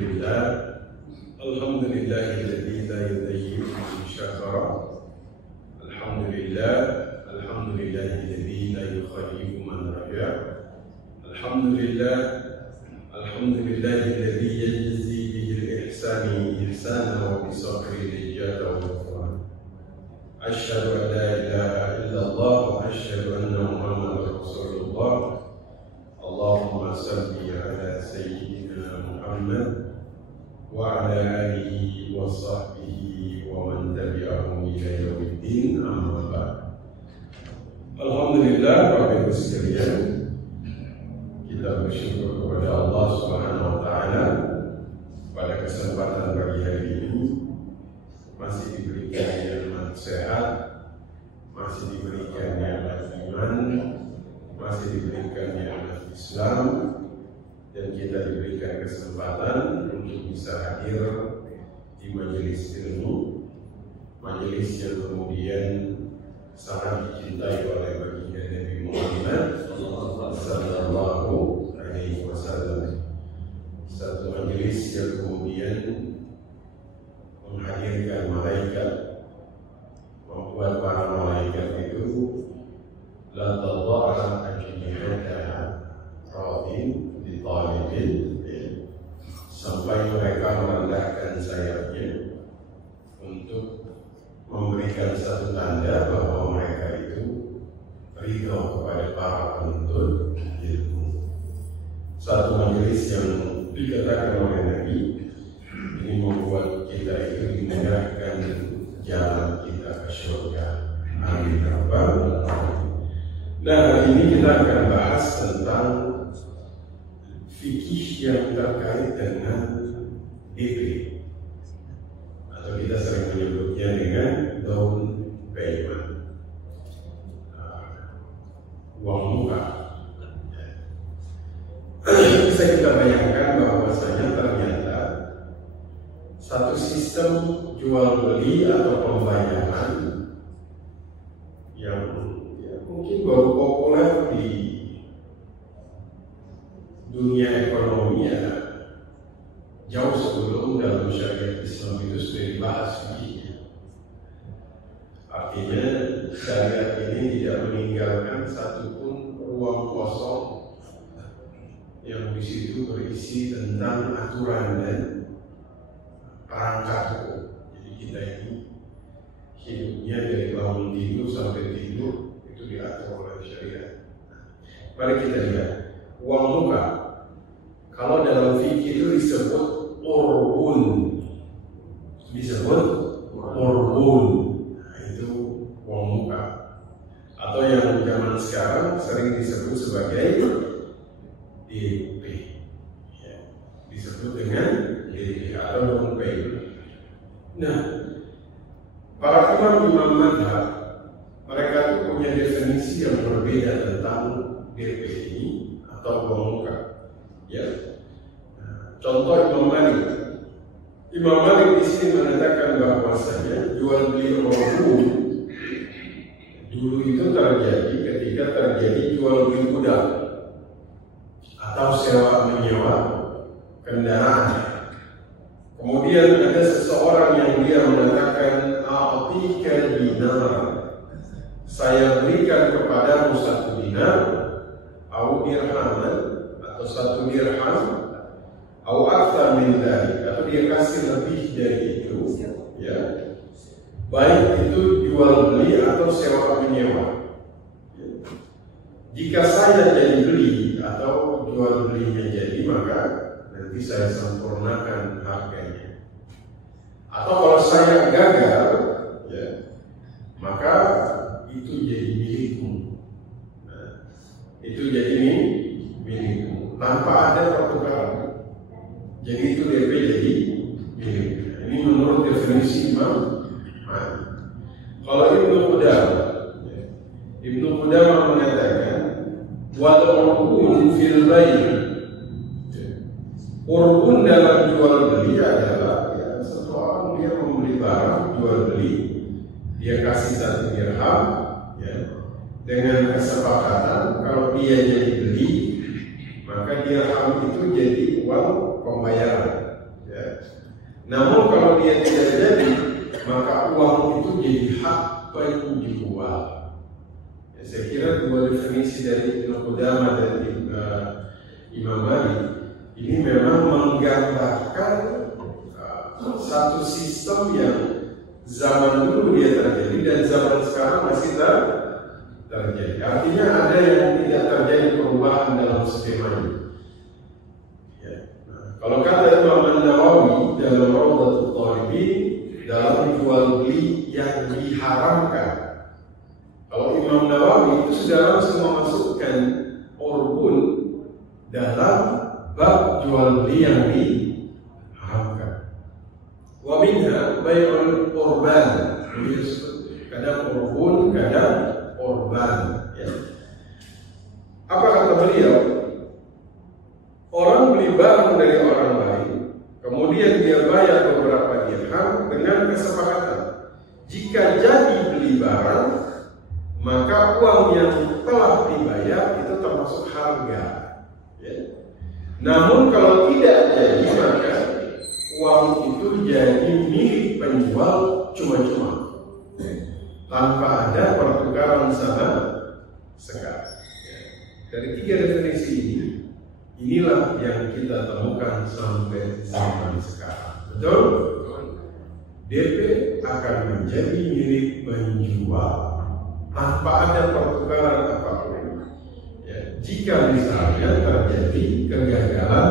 Alhamdulillahilladzi la yudayyi'u syakara. Alhamdulillahilladzi la yukhadi'u man raja. Alhamdulillahilladzi yajzi bihi al-ihsani ihsana wa bisabri lijata wa ghufran. Asyhadu an la ilaha illallah wa asyhadu anna Muhammadar Rasulullah. Allahumma salli ala sayyidina Muhammad wa ala alihi wa sahbihi wa man tabi'ahum ila yaumiddin, amma ba'd. Alhamdulillah, Bapak Ibu sekalian, kita bersyukur kepada Allah Subhanahu wa taala pada kesempatan pagi hari ini masih diberikan nikmat sehat, masih diberikan nikmat iman, masih diberikan nikmat Islam, dan kita diberikan kesempatan untuk bisa hadir di majelis ilmu, majelis yang kemudian sangat dicintai oleh baginda Nabi Muhammad sallallahu alaihi wasallam. Satu majelis yang kemudian menghadirkan malaikat, membuat para malaikat itu la tadha'a ajnihataha radin di talibin, sampai mereka merendahkan sayapnya untuk memberikan satu tanda bahwa mereka itu ridho kepada para penuntut ilmu. Satu majelis yang dikatakan oleh Nabi ini membuat kita itu dimudahkan jalan kita ke surga. Amin. Nah, hari ini kita akan bahas tentang fikih yang terkait dengan DP, atau kita sering menyebutnya dengan down payment, uang muka. Bisa kita bayangkan bahwasanya ternyata satu sistem jual beli atau pembayaran yang mungkin baru populer di dunia ekonomi ya, jauh sebelum dalam syariat Islam itu sudah dibahas begini. Artinya syariat ini tidak meninggalkan satupun ruang kosong yang di situ berisi tentang aturan dan perangkat hukum. Jadi kita ini hidupnya dari bangun tidur sampai tidur itu diatur oleh syariat. Mari kita lihat uang muka. Kalau dalam fikih itu disebut urbun, nah, itu uang muka. Atau yang zaman sekarang sering disebut sebagai DP, ya, disebut dengan DP atau down payment. Nah, para imam madhab mereka itu punya definisi yang berbeda tentang DP ini atau uang muka. Ya, contoh Imam Malik di sini mengatakan bahwasanya jual beli urbun dulu itu terjadi ketika terjadi jual beli budak atau sewa menyewa kendaraan. Kemudian ada seseorang yang dia mengatakan a'tika dinar, saya berikan kepadamu 1 dinar, au dirhaman atau 1 dirham, au akthar min dzalik, atau dia kasih lebih dari itu, ya. Baik itu jual beli atau sewa menyewa. Jika saya jadi beli atau jual belinya jadi, maka nanti saya sempurnakan harganya. Atau kalau saya gagal, ya, maka itu jadi milikmu. Nah, itu jadi milikmu tanpa ada pertukaran. Jadi itu DP jadi milik. Ini menurut definisi Imam Malik. Kalau Ibnu Qudamah mengatakan wal urbun fil bay'. Urbun dalam jual beli adalah ya, seseorang dia membeli barang jual beli, dia kasih 1 dirham, ya, dengan kesepakatan kalau dia jadi beli maka dirham itu jadi uang pembayaran. ya. Namun kalau dia tidak jadi, maka uang itu jadi hak penjual. Ya, saya kira dua definisi dari Ibnu Qudamah dan Imam Malik ini memang menggambarkan satu sistem yang zaman dulu dia terjadi dan zaman sekarang masih terjadi. Artinya ada yang tidak terjadi perubahan dalam skema ini. Ya. Nah, kalau kata Imam An-Nawawi dalam Rawdatul Talibin, dalam jual beli yang diharamkan. Kalau Imam Nawawi itu sudah langsung memasukkan urbun dalam bab jual beli yang diharamkan. Wa minha bai'ul urban. Kadang urbun, kadang urban. Ya. Apa kata beliau? Orang beli barang dari orang lain, kemudian dia bayar beberapa dirham dengan kesepakatan. Jika jadi beli barang, maka uang yang telah dibayar itu termasuk harga. Ya. Namun kalau tidak jadi, maka uang itu jadi milik penjual cuma-cuma, tanpa ada pertukaran sama sekali. Ya. Dari tiga definisi ini, inilah yang kita temukan sampai zaman sekarang. Betul? DP akan menjadi milik penjual tanpa ada pertukaran apapun. Ya, jika misalnya terjadi kegagalan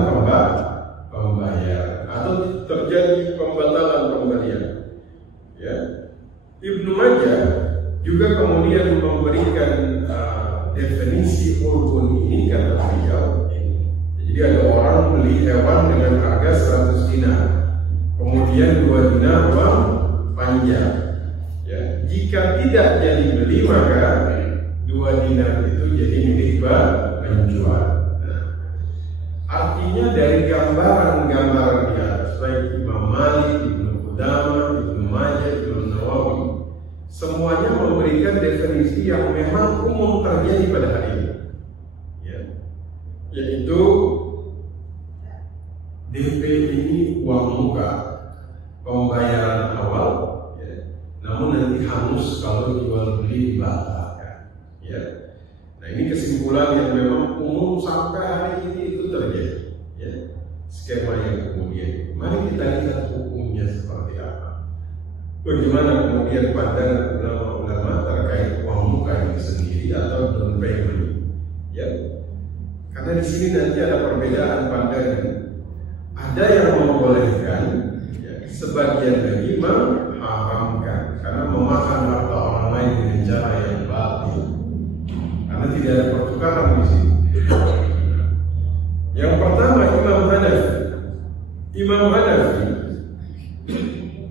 pembayaran atau terjadi pembatalan pembelian, ya, Ibnu Majah juga kemudian memberikan definisi urbun ini, kata beliau. Jadi ada orang beli hewan dengan harga 100 dinar, kemudian 2 dinar uang panjang. Ya, jika tidak jadi beli, maka 2 dinar itu jadi milik penjual. Nah, artinya dari gambaran-gambaran di atas, baik Imam Malik, Ibnu Qudamah, Ibnu Majah, Ibnu Nawawi, semuanya memberikan definisi yang memang umum terjadi pada hari ini, ya, yaitu DP ini uang muka, pembayaran awal, ya, namun nanti hangus kalau jual beli dibatalkan. Ya. Nah, ini kesimpulan yang memang umum sampai hari ini itu terjadi. Ya. Skema yang kemudian, mari kita lihat hukumnya seperti apa. Bagaimana kemudian pandangan ulama-ulama terkait uang muka itu sendiri atau down payment. Ya. Karena di sini nanti ada perbedaan pandangan. Ada yang membolehkan, ya, sebagian lagi mengharamkan karena memakan harta orang lain dengan cara yang batil. Karena tidak ada pertukaran di sini. Yang pertama Imam Hanafi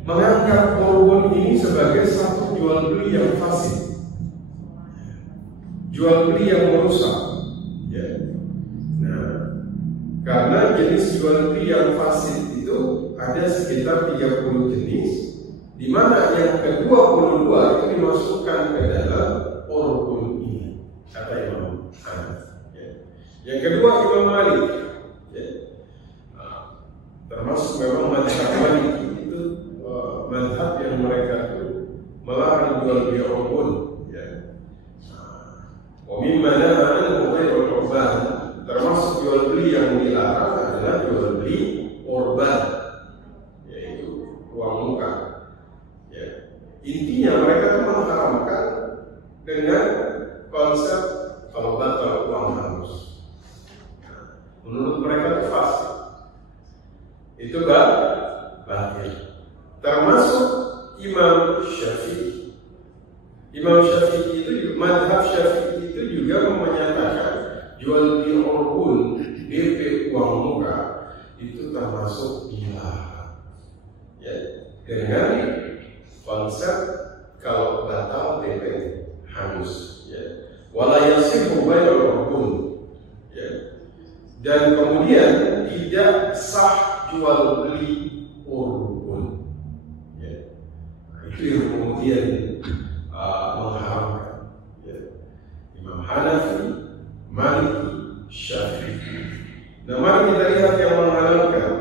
menganggap urbun ini sebagai satu jual beli yang fasid, jual beli yang merusak. Ya. Karena jenis jual beli yang fasid itu ada sekitar 30 jenis, di mana yang ke-22 itu dimasukkan ke dalam urbun ini, kata Imam Hanafi. Ya. Yang kedua Imam Malik, ya. Termasuk memang mazhab Malik itu mazhab yang mereka itu melarang jual beli urbun. Ya. Wa mimma naha anhu ghairul urban, termasuk jual beli yang dilarang adalah jual beli urban, yaitu uang muka. Ya. Intinya mereka itu mengharamkan dengan konsep kalau batal uang hangus. Menurut mereka itu fasik, itu batil. Termasuk Imam Syafi'i. Imam Syafi'i itu, mazhab Syafi'i itu juga menyatakan jual beli urbun, DP uang muka itu termasuk dilarang. Ya, dengan konsep kalau batal DP hangus. Ya, wala yasihu bai'ul urbun. Ya, dan kemudian tidak sah jual beli urbun. Ya, itu yang kemudian mengharamkan. Ya. Imam Hanafi, Maliki, Syafi'i. Nah, mari kita lihat yang menghalalkan.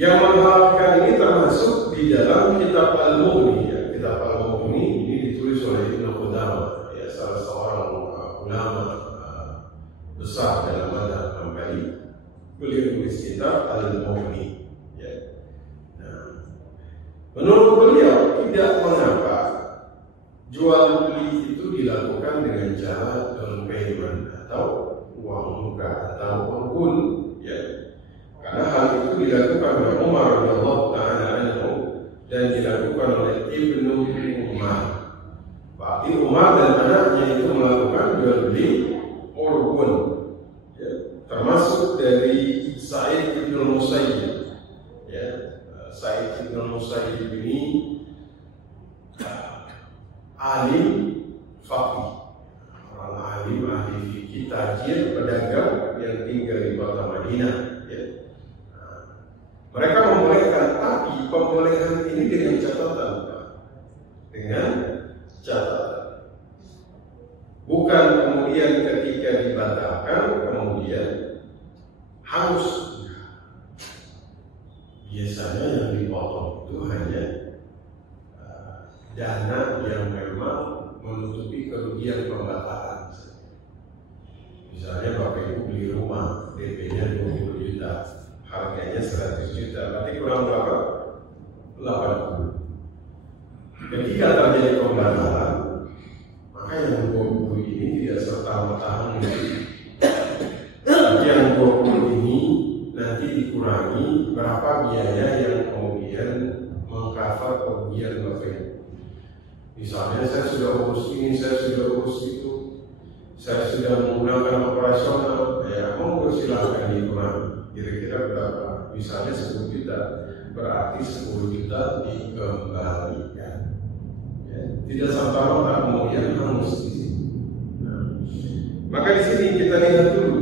Yang menghalalkan ini termasuk di dalam kitab Al-Mughni. Ya. Kitab Al-Mughni ini ditulis oleh Ibnu Qudamah, ya, salah seorang ulama besar dalam mazhab Hambali. Beliau tulis kitab Al-Mughni. Ya. Nah, menurut beliau tidak mengapa jual beli itu dilakukan dengan cara down payment atau uang muka atau uang kun, ya. Karena hal itu dilakukan oleh Umar radhiyallahu taala anhu dan dilakukan oleh Ibnu Umar. Berarti Umar dan anaknya itu melakukan jual beli urun, ya. Termasuk dari Sa'id bin Musayyib, ya. Sa'id bin Musayyib ini alim faqih, orang alim ahli fikih, tajir, pedagang yang tinggal di kota Madinah, ya. Mereka membolehkan, tapi pembolehan ini dengan catatan, bukan kemudian ketika dibatalkan kemudian harus. Biasanya yang dipotong itu hanya dana yang memang menutupi kerugian pembatalan. Misalnya Bapak Ibu beli rumah, DP-nya 20 juta, harganya 100 juta, berarti kurang berapa? 80. Ketika terjadi pembatalan, maka yang 20 ini tidak serta-merta mengikuti. Tapi yang 20 ini nanti dikurangi berapa biaya yang kemudian mengcover kerugian Bapak Ibu. Misalnya saya sudah urus ini, saya sudah urus itu, saya sudah menggunakan operasional, ya mau silahkan dikurangi. Kira-kira berapa? Misalnya 10 juta, berarti 10 juta dikembalikan. Ya, tidak serta-merta kemudian hangus di sini. Nah, maka di sini kita lihat dulu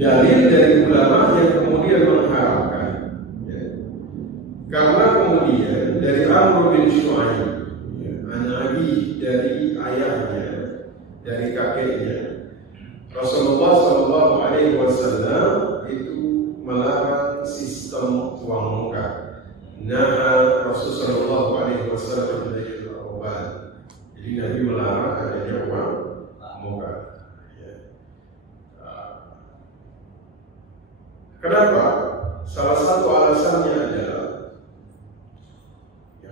dalil dari ulama yang kemudian mengharapkan, ya. Karena kemudian dari Amr bin Shu'aib, Nabi dari ayahnya, dari kakeknya, Rasulullah Shallallahu Alaihi Wasallam itu melarang sistem uang muka. Nah, Rasulullah Shallallahu Alaihi Wasallam dari Al-Quran. Jadi Nabi melarang adanya uang muka. Ya. Kenapa? Salah satu alasannya adalah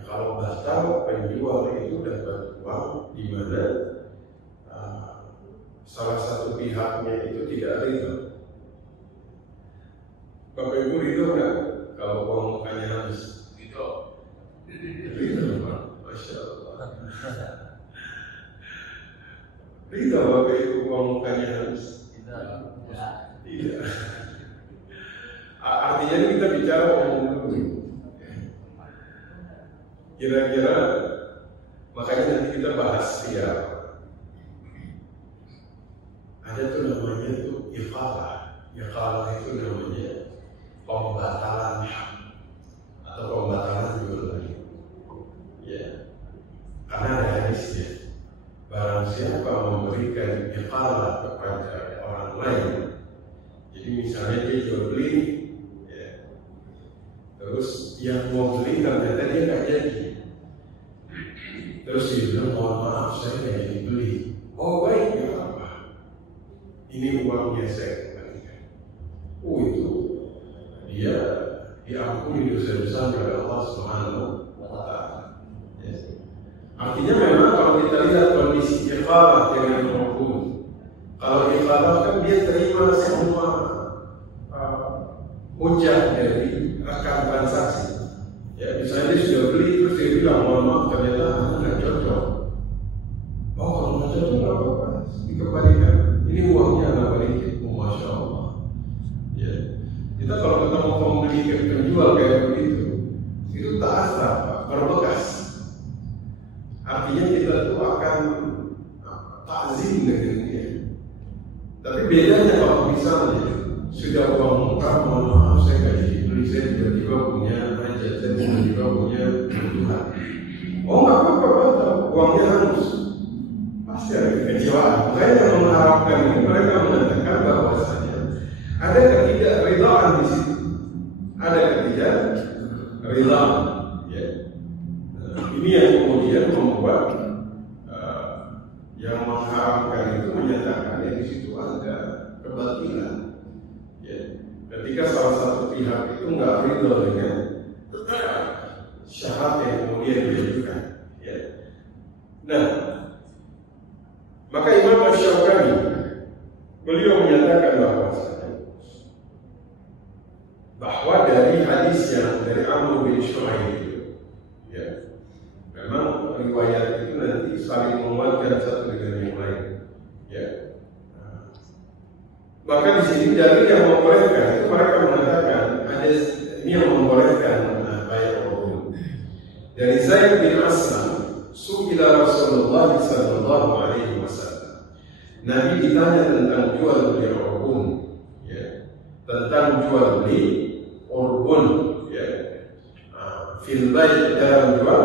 kalau batal penjual itu dapat uang di mana salah satu pihaknya itu tidak ridho. Bapak Ibu ridho nggak kalau uang mukanya habis? Ridho, Pak. Masya Allah. Ridho Bapak Ibu uang mukanya habis? Tidak. Artinya kita bicara umum dulu. Kira-kira makanya nanti kita bahas ya. Ada tuh namanya tuh iqalah. Iqalah itu namanya pembatalan atau pembatalan jual beli. Ya. Karena ada hadisnya. Barang siapa memberikan iqalah kepada orang lain. Jadi misalnya dia jual beli, ya. Terus yang mau beli ternyata dia nggak jadi. Terus dia bilang, mohon maaf saya nggak jadi beli. Oh baik, nggak apa. Ini uangnya saya kembalikan. Oh itu dia diampuni dosa-dosa oleh Allah Subhanahu wa Ta'ala. Ya. Artinya memang kalau kita lihat kondisi iqalah dengan hukum, kalau iqalah kan dia terima semua hujah dari rekan transaksi. Ya, misalnya dia sudah beli terus dia bilang mohon maaf ternyata nggak cocok. Oh kalau nggak cocok nggak apa-apa, dikembalikan. Ini uangnya nggak balikin. Oh, Masya Allah. Ya, kita kalau ketemu pembeli ke penjual kayak begitu, itu tak asal, berbekas. Artinya kita tuh akan takzim dengan dia. Tapi bedanya kalau misalnya sudah uang muka, mohon maaf saya nggak jadi beli, saya tiba-tiba punya hajat, saya tiba-tiba punya kebutuhan. Oh nggak apa-apa, uangnya hangus, pasti ada kekecewaan. Saya yang mengharapkan ini, mereka mengatakan bahwasanya ada ketidakridhaan di situ, ada ketiga rida. Ya. Ini yang kemudian membuat yang mengharamkan itu menyatakan di situ ada kebatilan. Ya. Ketika salah satu pihak itu nggak ridho dengan syarat yang kemudian diajukan. Ya. Nah, maka Imam Asy-Syaukani beliau menyatakan bahwa dari hadis yang dari Amr bin Shu'aib itu, ya, memang riwayat itu nanti saling menguatkan satu dengan yang lain. Ya. Maka di sini dalil yang membolehkan itu mereka mengatakan ada ini yang membolehkan bayar urun. Dari Zaid bin Aslam, su'ila Rasulullah sallallahu alaihi wasallam. Nabi ditanya tentang jual beli urun, ya, tentang jual beli urun, ya, fil bai' dalam jual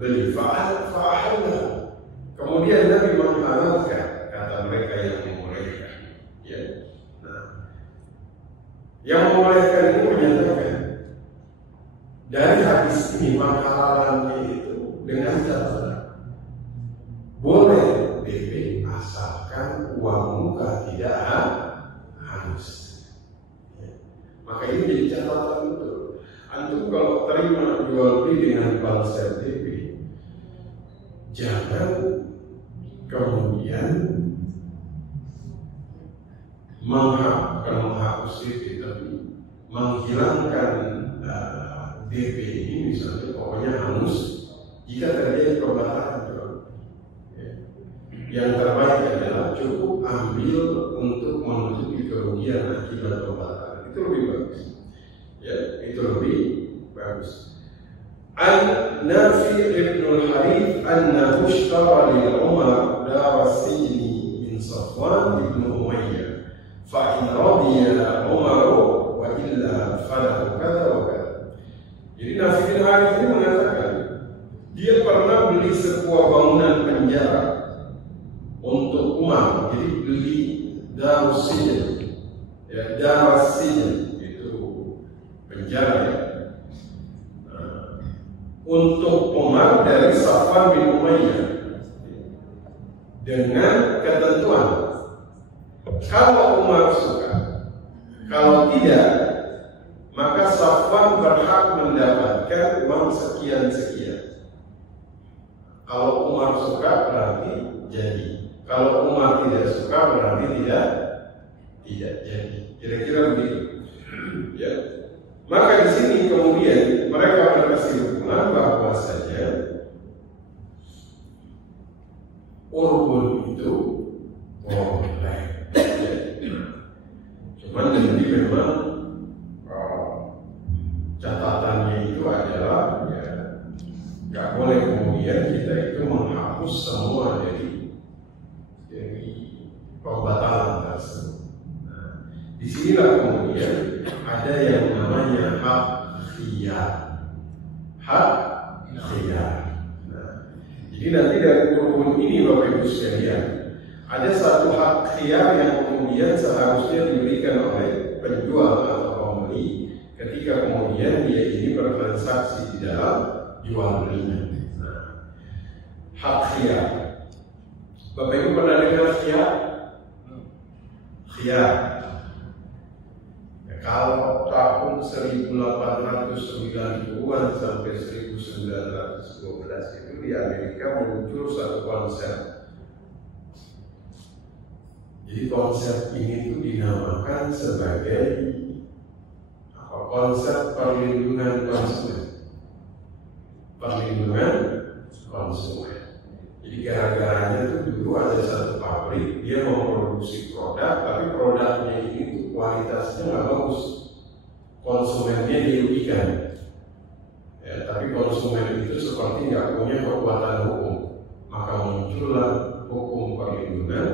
beli fa'ahalna. Kemudian Nabi menghalalkan, kata mereka yang membolehkan, ya. Yang membolehkan ini menyatakan dari hadis ini penghalalannya itu dengan catatan boleh DP asalkan uang muka tidak hangus. Ya. Maka ini jadi catatan betul. Antum kalau terima jual beli dengan konsep DP, jangan kemudian menghapus DP, tapi menghilangkan DP ini misalnya pokoknya hangus jika terjadi pembatalan. Ya. Yang terbaik adalah cukup ambil untuk menutupi kerugian akibat pembatalan. Itu lebih bagus. Ya, itu lebih bagus. An-Nafi' ibn al-Harith annahu ishtara li Umar dar as-sijni min Safwan ibn Umayyah. Fa'in radiya Umaru wa illa falahu kata wa kata. Jadi Nafi bin Harith ini mengatakan dia pernah beli sebuah bangunan penjara untuk Umar. Jadi beli darus sijn, ya, darus sijn itu penjara, ya, untuk Umar dari Safwan bin Umayyah dengan ketentuan kalau Umar suka, kalau tidak, maka Safwan berhak mendapatkan uang sekian-sekian. Kalau Umar suka berarti jadi. Kalau Umar tidak suka berarti tidak jadi. Kira-kira begitu. Ya. Maka di sini kemudian mereka berkesimpulan bahwasanya urun itu boleh. Cuman jadi memang catatannya itu adalah ya nggak boleh kemudian kita itu menghapus semua dari pembatalan tersebut. Nah, disinilah kemudian ada yang namanya hak khiyar. Hak khiyar. Nah, jadi nanti dari urun ini Bapak Ibu sekalian, ada satu hak khiyar yang kemudian seharusnya diberikan oleh penjual atau pembeli ketika kemudian dia ini bertransaksi di dalam jual belinya. Nah, hak khiyar. Bapak Ibu pernah dengar khiyar? Khiyar. Ya, kalau tahun 1890-an sampai 1912 itu di Amerika muncul satu konsep. Jadi konsep ini itu dinamakan sebagai konsep perlindungan konsumen. Perlindungan konsumen. Jadi gara-garanya itu dulu ada satu pabrik, dia memproduksi produk, tapi produknya ini kualitasnya nggak bagus. Konsumennya dirugikan. Ya, tapi konsumen itu seperti nggak punya kekuatan hukum, maka muncullah hukum perlindungan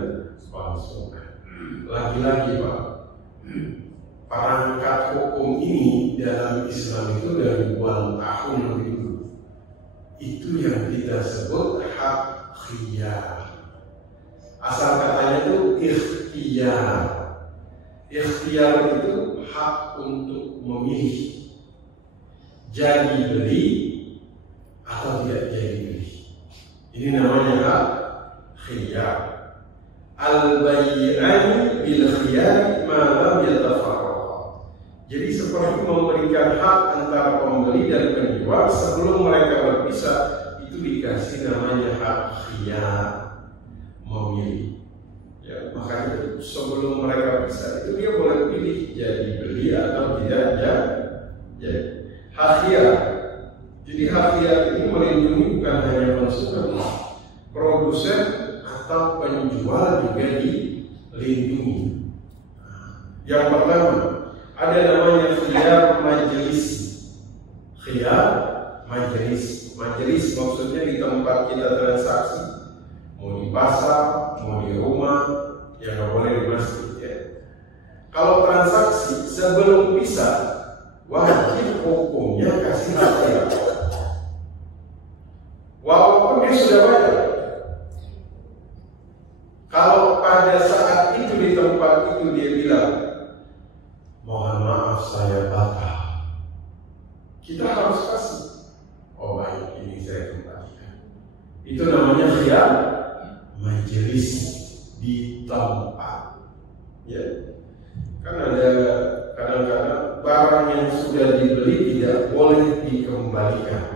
konsumen. Lagi-lagi Pak, perangkat hukum ini dalam Islam itu dari ribuan tahun lebih dulu. Itu yang kita sebut hak khiyar. Asal katanya itu ikhtiar. Ikhtiar itu hak untuk memilih. jadi beli atau tidak jadi beli. Ini namanya hak khiyar. Al-bay'ani bil khiyar ma lam yatafarraqa. Jadi seperti memberikan hak antara pembeli dan penjual sebelum mereka berpisah, itu dikasih namanya hak khiyar, memilih. Ya, makanya sebelum mereka pisah itu dia boleh pilih jadi beli atau tidak jadi. Hak khiyar. Jadi hak khiyar ini melindungi bukan hanya konsumen, produsen atau penjual juga dilindungi. Yang pertama, ada namanya khiyar majelis. Khiyar majelis. Majelis maksudnya di tempat kita transaksi, mau di pasar, mau di rumah, ya nggak boleh di masjid ya. Kalau transaksi sebelum pisah, wajib hukumnya kasih hak khiyar. Walaupun dia sudah bayar. Kalau pada saat itu di tempat itu dia bilang, mohon maaf saya batal, kita harus kasih. Oh baik, ini saya kembalikan. Itu namanya khiyar majelis di tempat. Ya, kan ada kadang-kadang barang yang sudah dibeli tidak boleh dikembalikan.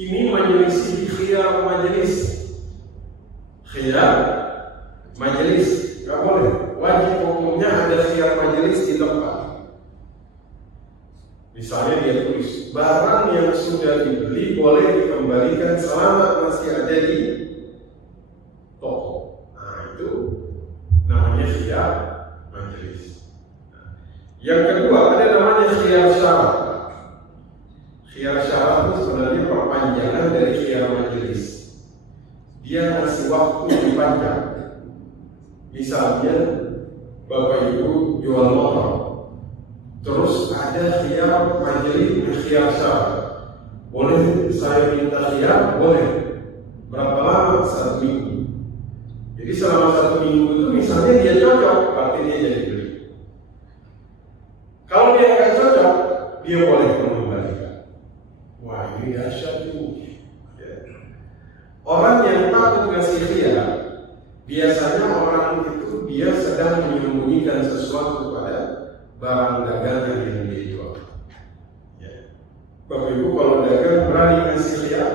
Ini menyelisih khiyar majelis. Khiyar majelis nggak boleh. Wajib hukumnya ada khiyar majelis di tempat. Misalnya dia tulis barang yang sudah dibeli boleh dikembalikan selama masih ada di toko. Nah itu namanya khiyar majelis. Yang kedua ada namanya khiyar syarat. Khiyar syarat itu sebenarnya perpanjangan dari khiyar majelis. Dia ngasih waktu dipanjang. Misalnya Bapak Ibu jual motor, terus ada khiyar majelis, khiyar syarat. Boleh saya minta khiyar? Boleh. Berapa lama? 1 minggu. Jadi selama 1 minggu itu misalnya dia cocok, berarti dia jadi beli. Kalau dia nggak cocok, dia boleh mengembalikan. Wah ini dahsyat tuh. Orang yang takut ngasih khiyar, biasanya orang itu dia sedang menyembunyikan sesuatu pada barang dagangan yang dia jual. Ya. Bapak Ibu kalau dagang berani ngasih khiyar,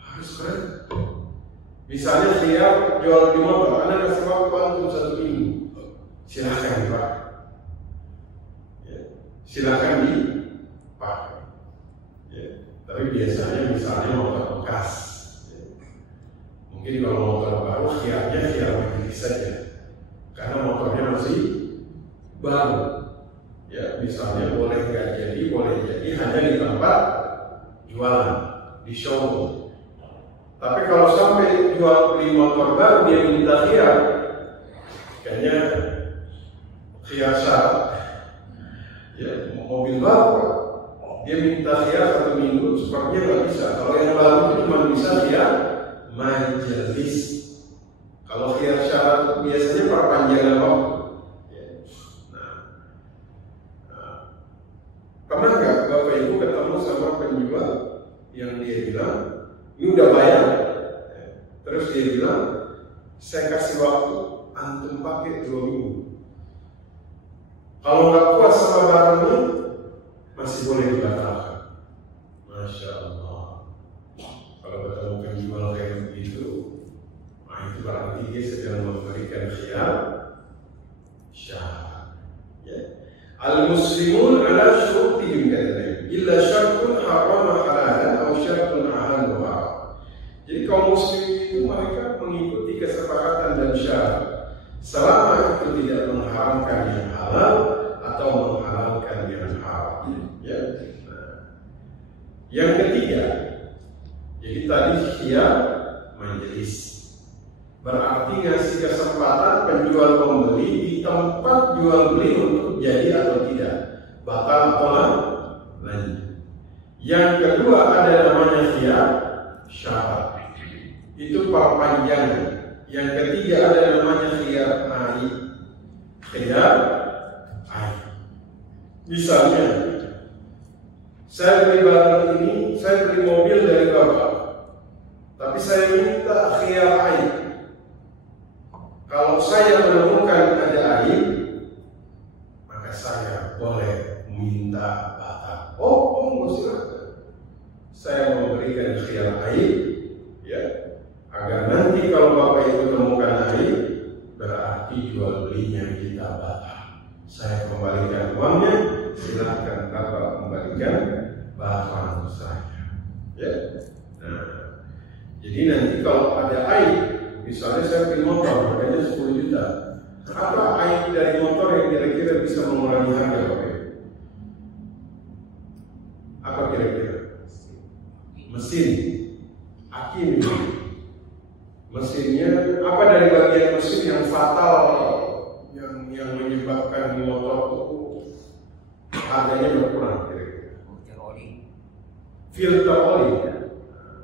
harus keren. Misalnya khiyar jual di motor, Anda kasih waktu untuk 1 minggu, silakan Pak. Ya. Silakan dipakai. Ya. Tapi biasanya misalnya motor bekas, ya. Mungkin kalau motor baru khiyarnya khiyar majelis saja, karena motornya masih baru. Ya, misalnya boleh nggak jadi, boleh jadi hanya di tempat jualan, di showroom. Tapi kalau sampai jual beli motor baru dia minta khiyar, kayaknya khiyar syarat. Ya, mobil baru dia minta khiyar 1 minggu, sepertinya nggak bisa. Kalau yang baru itu cuma bisa khiyar majelis. Kalau khiyar syarat biasanya perpanjangan waktu. Pernah nggak Bapak Ibu ketemu sama penjual yang dia bilang, ini udah bayar, terus dia bilang, saya kasih waktu antum pakai 2 minggu. Kalau nggak puas sama barangnya, masih boleh dibatalkan. Masya Allah. Kalau ketemu penjual kayak begitu, nah itu berarti dia sedang memberikan khiyar syarat. Ya. Al-muslimun ala syurutihim katanya, illa syartun harama halalan atau syartun ahallu haram. Jadi kaum muslimin itu mereka mengikuti kesepakatan dan syarat selama itu tidak mengharamkan yang halal atau menghalalkan yang haram. Ya. Nah. Yang ketiga, jadi tadi khiyar majelis, berarti ngasih kesempatan penjual pembeli di tempat jual beli untuk jadi atau tidak, batal atau lanjut. Yang kedua ada namanya khiyar syarat, itu perpanjangan. Yang ketiga ada namanya khiyar aib. Khiyar aib. Misalnya, saya beli barang ini, saya beli mobil dari Bapak, tapi saya minta khiyar aib. Kalau saya menemukan ada aib, maka saya boleh minta batal. Oh, silakan. Saya memberikan khiyar aib, ya, agar nanti kalau Bapak itu temukan aib, berarti jual belinya kita batal. Saya kembalikan uangnya, silakan Bapak kembalikan barang saya. Ya. Nah, jadi nanti kalau ada aib, misalnya saya beli motor harganya 10 juta, apa aib dari motor yang kira-kira bisa mengurangi harga Bapak? Apa kira-kira? Mesin, aki, mesinnya apa dari bagian mesin yang fatal, yang menyebabkan motor itu harganya berkurang kira-kira? Filter oli, ya.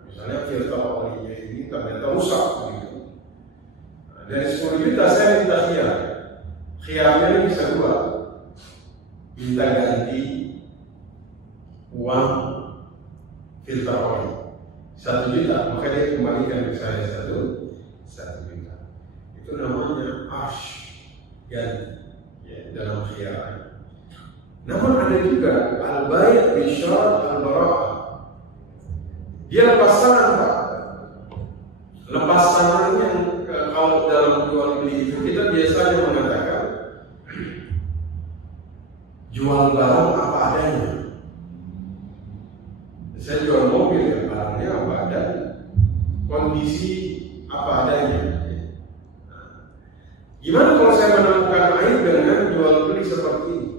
Misalnya filter olinya ini ternyata rusak begitu. Nah, dari 10 juta saya minta khiyar. Khiyarnya ini bisa dua, minta ganti uang filter oli 1 juta, maka dia kembalikan ke saya 1 juta. Itu namanya ganti, ya, dalam khiyar. Namun ada juga al-bai' bi syarat al-bara'ah. Dia lepas tangan, Pak. Lepas tangan yang kalau dalam jual beli itu kita biasanya mengatakan jual barang apa adanya. Saya jual mobil, ya, barangnya apa adanya, kondisi apa adanya. Gimana kalau saya menemukan aib dengan jual beli seperti ini?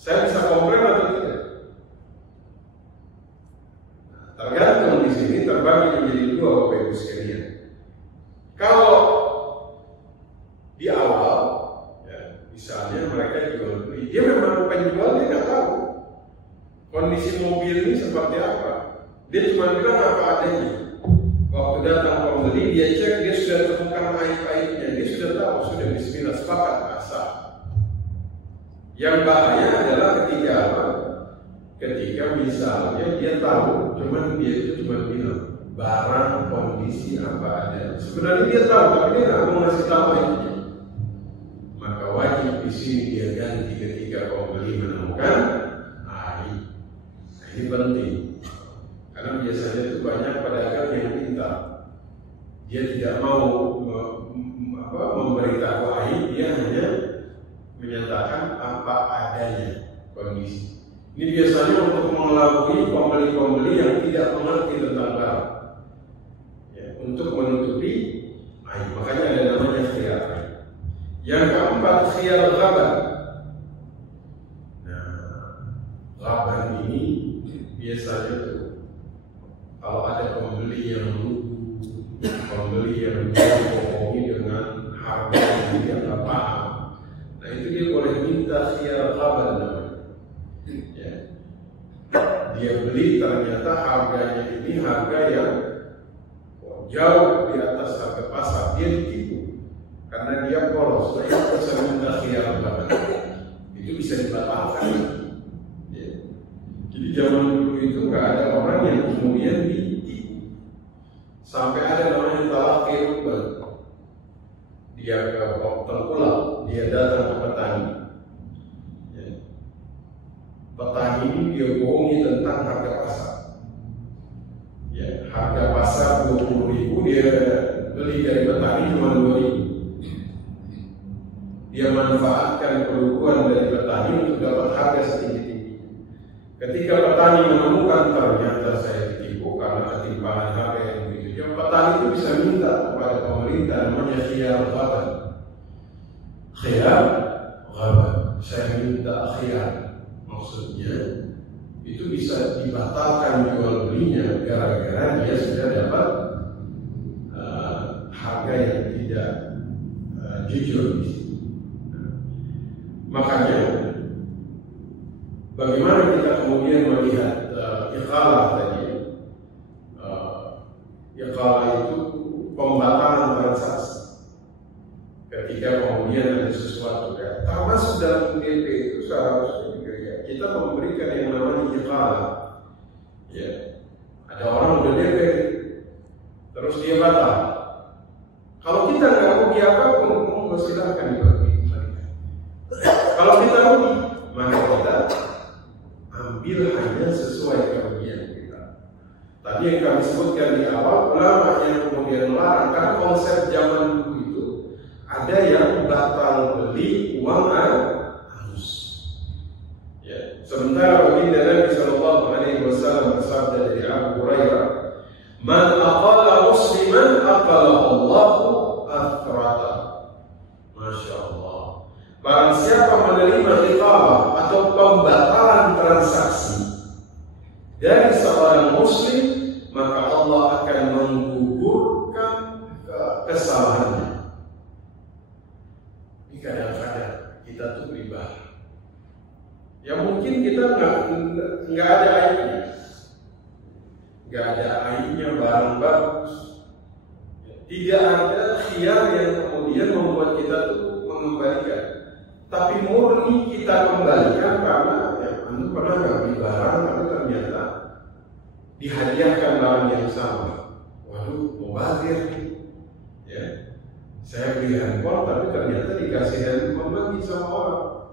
Saya bisa komplain atau tidak? Tergantung di sini terbagi menjadi dua, Bapak Ibu sekalian. Kalau di awal, ya, misalnya mereka jual beli, dia memang penjualnya nggak tahu kondisi mobil ini seperti apa. Dia cuma bilang apa adanya. Waktu datang pembeli, dia cek, dia sudah temukan aib-aibnya, dia sudah tahu, sudah bismillah, sepakat, asal. Yang bahaya adalah ketika misalnya dia tahu, dia itu cuma bilang barang kondisi apa ada. Sebenarnya dia tahu, tapi dia nggak mau ngasih tahu aibnya. Maka wajib di sini dia ganti ketika pembeli menemukan aib. Nah, ini penting, karena biasanya itu banyak pedagang yang pintar. Dia tidak mau memberitahu aib, dia hanya menyatakan apa adanya kondisi. Ini biasanya untuk mengelabui pembeli-pembeli yang tidak mengerti tentang barang, ya, untuk menutupi aib. Makanya ada namanya khiyar. Yang keempat, khiyar ghaban. Nah, ghaban ini biasanya tuh kalau ada pembeli yang bohongi dengan harga yang dia nggak paham, nah itu dia boleh minta khiyar ghaban namanya. Ya. Dia beli ternyata harganya ini harga yang jauh di atas harga pasar, dia ditipu karena dia polos. Saya bisa minta khiyar ghaban, itu bisa dibatalkan. Ya. Jadi zaman dulu itu nggak ada orang yang kemudian ditipu. Sampai ada namanya talaqi ruban. Dia ke tengkulak, dia datang ke petani. Ya. Petani ini dia bohongi tentang harga pasar. Ya, harga pasar 20.000, dia beli dari petani cuma 2.000. Dia manfaatkan kerugian dari petani untuk dapat harga setinggi-tinggi. Ketika petani menemukan ternyata saya ditipu karena ketimpangan harga yang begitu jauh, petani itu bisa minta kepada pemerintah namanya khiyar ghaban. Khiyar ghaban, saya minta khiyar, maksudnya itu bisa dibatalkan jual belinya gara-gara dia sudah dapat harga yang tidak jujur di sini. Makanya bagaimana kita kemudian melihat iqalah tadi? Iqalah itu pembatalan transaksi. Ketika kemudian ada sesuatu, termasuk dalam DP itu suka harus bergeria. Kita memberikan yang namanya iqalah. Ya, ada orang udah DP, terus dia batal. Kalau kita nggak rugi apapun, monggo silahkan dibagi. Kalau kita rugi, maka kita ambil hanya sesuai kerugian kita. Tadi yang kami sebutkan di awal, ulama yang kemudian melarang, karena konsep zaman dulu itu ada yang batal beli uang halus. Ya. Sementara baginda Nabi Sallallahu Alaihi Wasallam bersabda dari Abu Hurairah, "Man aqala musliman aqalahu Allahu athrata." Masya Allah. Barang siapa menerima iqalah atau pembatalan transaksi dari seorang muslim, maka Allah akan menggugurkan kesalahannya. Ini kadang-kadang kita tuh riba, ya mungkin kita nggak ada aibnya, barang bagus, tidak ada khiyar yang kemudian membuat kita tuh mengembalikan. Tapi murni kita kembalikan karena Anda pernah nggak beli barang tapi ternyata dihadiahkan barang yang sama. Waduh, mau bazir nih. Ya, saya beli handphone tapi ternyata dikasih handphone lagi sama orang.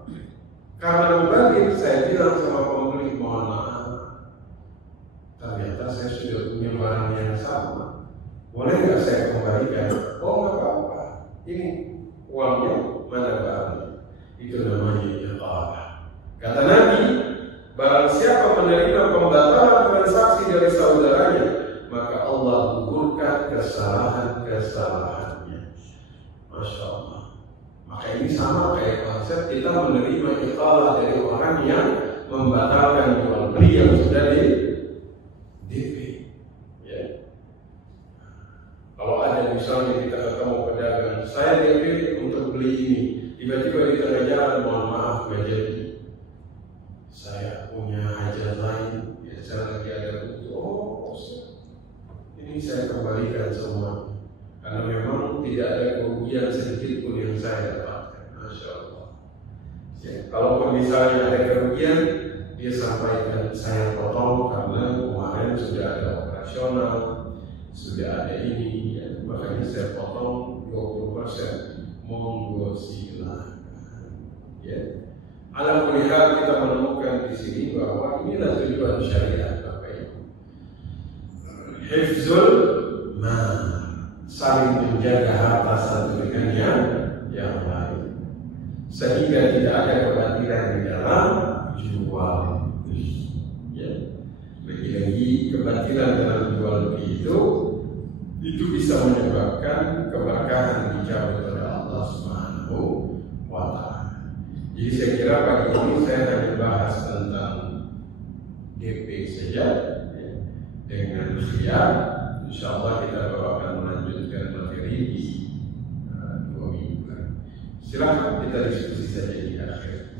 Karena mau bazir, saya bilang sama pembeli, mohon maaf, ternyata saya sudah punya barang yang sama. Boleh nggak saya kembalikan? Oh, nggak apa-apa. Ini uangnya, mana barangnya? Itu namanya iqalah. Kata Nabi, barang siapa menerima pembatalan transaksi dari saudaranya, maka Allah gugurkan kesalahan-kesalahannya. Masya Allah. Maka ini sama kayak konsep kita menerima iqalah dari orang yang membatalkan jual beli yang sudah di DP. Ya. Kalau ada misalnya kita ketemu pedagang, saya DP untuk beli ini, tiba-tiba di tengah jalan, mohon maaf nggak jadi, saya punya hajat lain, ya saya lagi ada butuh, ini saya kembalikan semua, karena memang tidak ada kerugian sedikit pun yang saya dapatkan. Masya Allah. Ya, kalaupun misalnya ada kerugian, dia sampaikan saya potong karena kemarin sudah ada operasional, sudah ada ini, ya, makanya saya potong 20%. Monggo silakan. Ya. Alam melihat kita menemukan di sini bahwa inilah tujuan syariat Bapak Ibu. Hifzul mal, saling menjaga harta satu dengan yang lain, sehingga tidak ada kebatilan di dalam jual beli. Ya. Lagi-lagi kebatilan dalam jual beli itu bisa menyebabkan keberkahan dicabut oleh Allah Subhanahu wa Ta'ala. Jadi saya kira pagi ini saya akan bahas tentang DP saja, ya. Dengan khiyar, insya Allah kita akan melanjutkan materi di 2 minggu. Silakan kita diskusi saja di akhir.